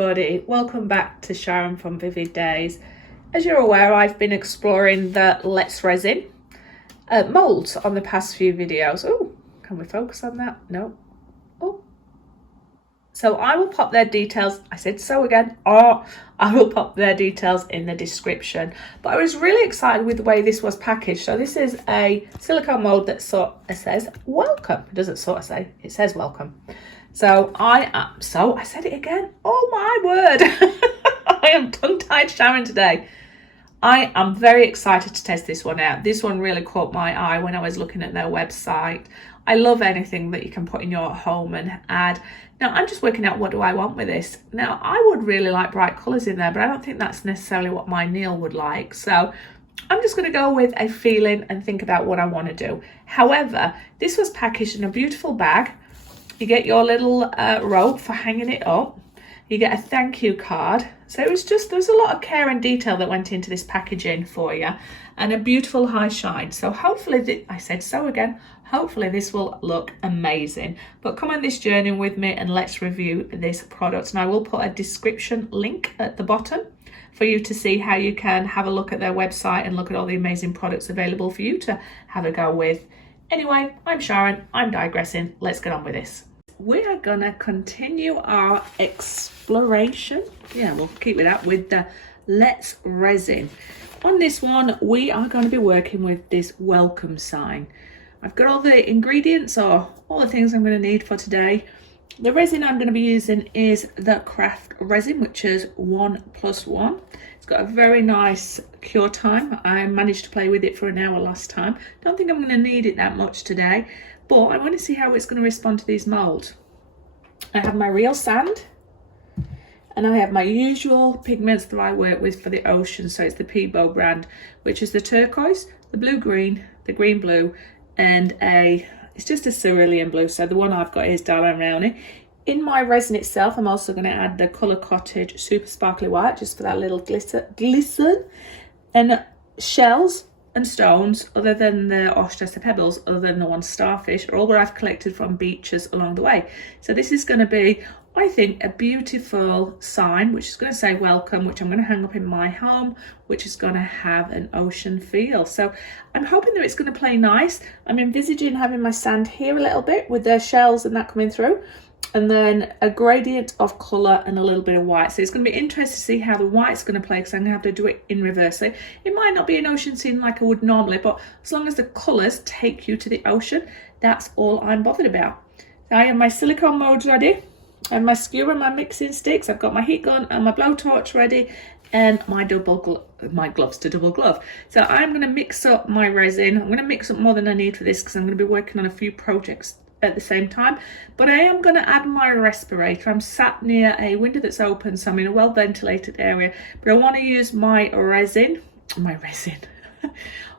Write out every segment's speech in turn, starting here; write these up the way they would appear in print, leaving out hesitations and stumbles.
everybody, welcome back to Sharon from Vivid Days. As you're aware, I've been exploring the Let's Resin moulds on the past few videos. Oh, can we focus on that? No. Oh. So I will pop their details, I said so again, I will pop their details in the description. But I was really excited with the way this was packaged. So this is a silicone mould that sort of says welcome. It doesn't sort of say, it says welcome. So I said it again. Oh my word. I am tongue-tied Sharon today. I am very excited to test this one out. This one really caught my eye when I was looking at their website. I love anything that you can put in your home and add. Now I'm just working out what do I want with this. Now I would really like bright colours in there, but I don't think that's necessarily what my Neil would like. So I'm just going to go with a feeling and think about what I want to do. However, this was packaged in a beautiful bag. You get your little rope for hanging it up. You get a thank you card. So it was just, there was a lot of care and detail that went into this packaging for you, and a beautiful high shine. So hopefully, I said so again, hopefully this will look amazing. But come on this journey with me and let's review this product. And I will put a description link at the bottom for you to see how you can have a look at their website and look at all the amazing products available for you to have a go with. Anyway, I'm Sharon, I'm digressing, let's get on with this. We are gonna continue our exploration. Yeah, we'll keep with that with the Let's Resin. On this one, we are going to be working with this welcome sign. I've got all the ingredients or all the things I'm going to need for today. The resin I'm going to be using is the craft resin, which is 1+1. It's got a very nice cure time. I managed to play with it for an hour last time. Don't think I'm going to need it that much today, but I want to see how it's going to respond to these molds. I have my real sand, and I have my usual pigments that I work with for the ocean. So it's the Pigments brand, which is the turquoise, the blue-green, the green-blue, and it's just a cerulean blue. So the one I've got is Rowney. In my resin itself, I'm also going to add the Colour Cottage Super Sparkly White, just for that little glisten, and shells and stones, other than the Ostrester pebbles, other than the one starfish, are all what I've collected from beaches along the way. So this is going to be, I think, a beautiful sign, which is going to say welcome, which I'm going to hang up in my home, which is going to have an ocean feel. So I'm hoping that it's going to play nice. I'm envisaging having my sand here a little bit with the shells and that coming through, and then a gradient of colour and a little bit of white. So it's going to be interesting to see how the white's going to play, because I'm going to have to do it in reverse. So it might not be an ocean scene like I would normally, but as long as the colours take you to the ocean, that's all I'm bothered about. So I have my silicone molds ready, and my skewer and my mixing sticks. I've got my heat gun and my blowtorch ready, and my gloves to double glove. So I'm going to mix up my resin. I'm going to mix up more than I need for this, because I'm going to be working on a few projects at the same time. But I am going to add my respirator. I'm sat near a window that's open, so I'm in a well ventilated area, but I want to use my resin.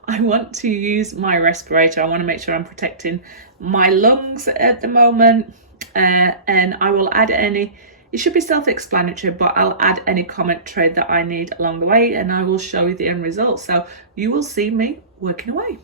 I want to use my respirator. I want to make sure I'm protecting my lungs at the moment, and I will add any, it should be self-explanatory, but I'll add any commentary that I need along the way, and I will show you the end result. So you will see me working away.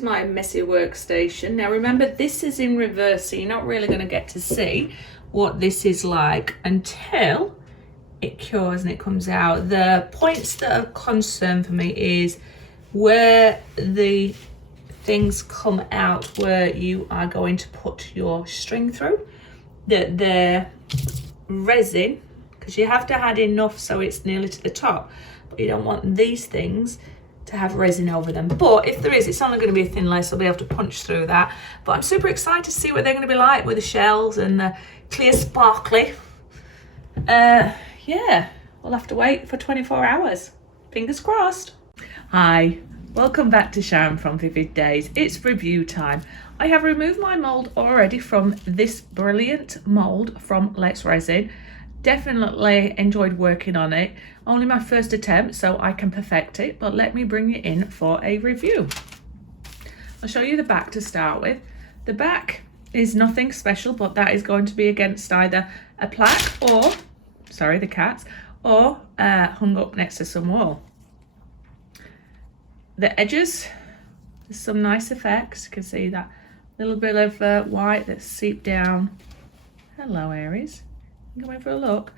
is my messy workstation. Now remember, this is in reverse, so you're not really going to get to see what this is like until it cures and it comes out. The points that are concern for me is where the things come out where you are going to put your string through. The resin, because you have to add enough so it's nearly to the top, but you don't want these things to have resin over them. But if there is, it's only going to be a thin layer, so I'll be able to punch through that. But I'm super excited to see what they're going to be like with the shells and the clear sparkly. Yeah, we'll have to wait for 24 hours. Fingers crossed. Hi, welcome back to Sharon from Vivid Days. It's review time. I have removed my mould already from this brilliant mould from Let's Resin. Definitely enjoyed working on it. Only my first attempt, so I can perfect it, but let me bring it in for a review. I'll show you the back to start with. The back is nothing special, but that is going to be against either a plaque or, sorry, the cats, or hung up next to some wall. The edges, there's some nice effects. You can see that little bit of white that's seeped down. Hello, Aries. Going for a look.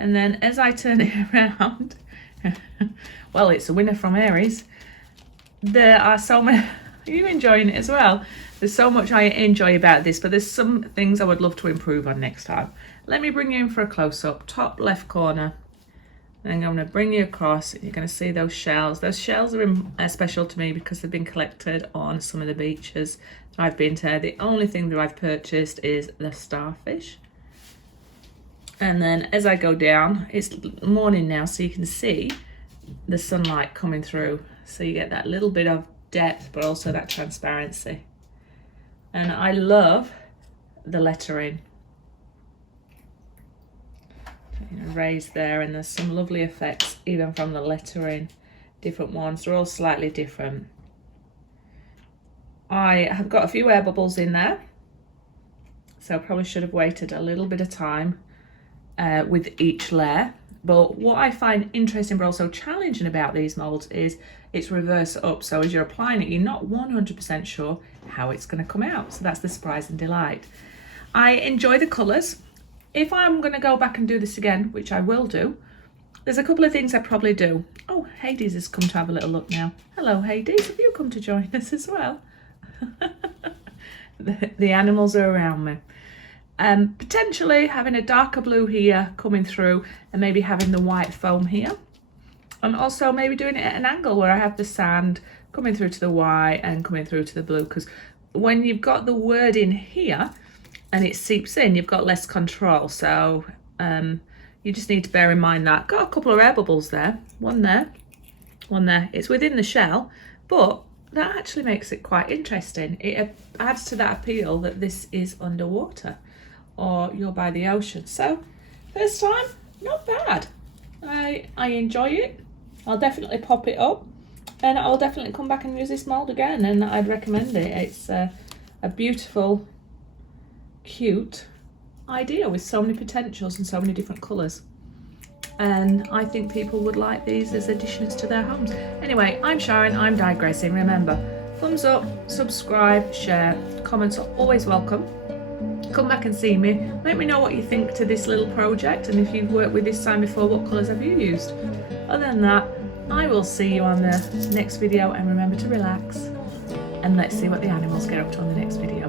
And then as I turn it around, well, it's a winner from Aries. There are so many, are you enjoying it as well? There's so much I enjoy about this, but there's some things I would love to improve on next time. Let me bring you in for a close-up, top left corner. And I'm going to bring you across. You're going to see those shells. Those shells are special to me because they've been collected on some of the beaches that I've been to. The only thing that I've purchased is the starfish. And then as I go down, it's morning now, so you can see the sunlight coming through. So you get that little bit of depth, but also that transparency. And I love the lettering. Raised there, and there's some lovely effects even from the lettering. Different ones, they're all slightly different. I have got a few air bubbles in there, so I probably should have waited a little bit of time with each layer. But what I find interesting but also challenging about these molds is it's reverse up, so as you're applying it, you're not 100% sure how it's going to come out. So that's the surprise and delight. I enjoy the colours. If I'm going to go back and do this again, which I will do, there's a couple of things I probably do. Oh, Hades has come to have a little look now. Hello, Hades. Have you come to join us as well? The animals are around me. Potentially having a darker blue here coming through and maybe having the white foam here. And also maybe doing it at an angle where I have the sand coming through to the white and coming through to the blue. Because when you've got the word in here, and it seeps in, you've got less control. So you just need to bear in mind that. Got a couple of air bubbles there, one there, one there. It's within the shell, but that actually makes it quite interesting. It adds to that appeal that this is underwater or you're by the ocean. So first time, not bad. I enjoy it. I'll definitely pop it up, and I'll definitely come back and use this mold again, and I'd recommend it. It's a beautiful, cute idea with so many potentials and so many different colours, and I think people would like these as additions to their homes. Anyway, I'm Sharon, I'm digressing. Remember, thumbs up, subscribe, share, comments are always welcome. Come back and see me, let me know what you think to this little project, and if you've worked with this sign before, what colours have you used? Other than that, I will see you on the next video, and remember to relax, and let's see what the animals get up to on the next video.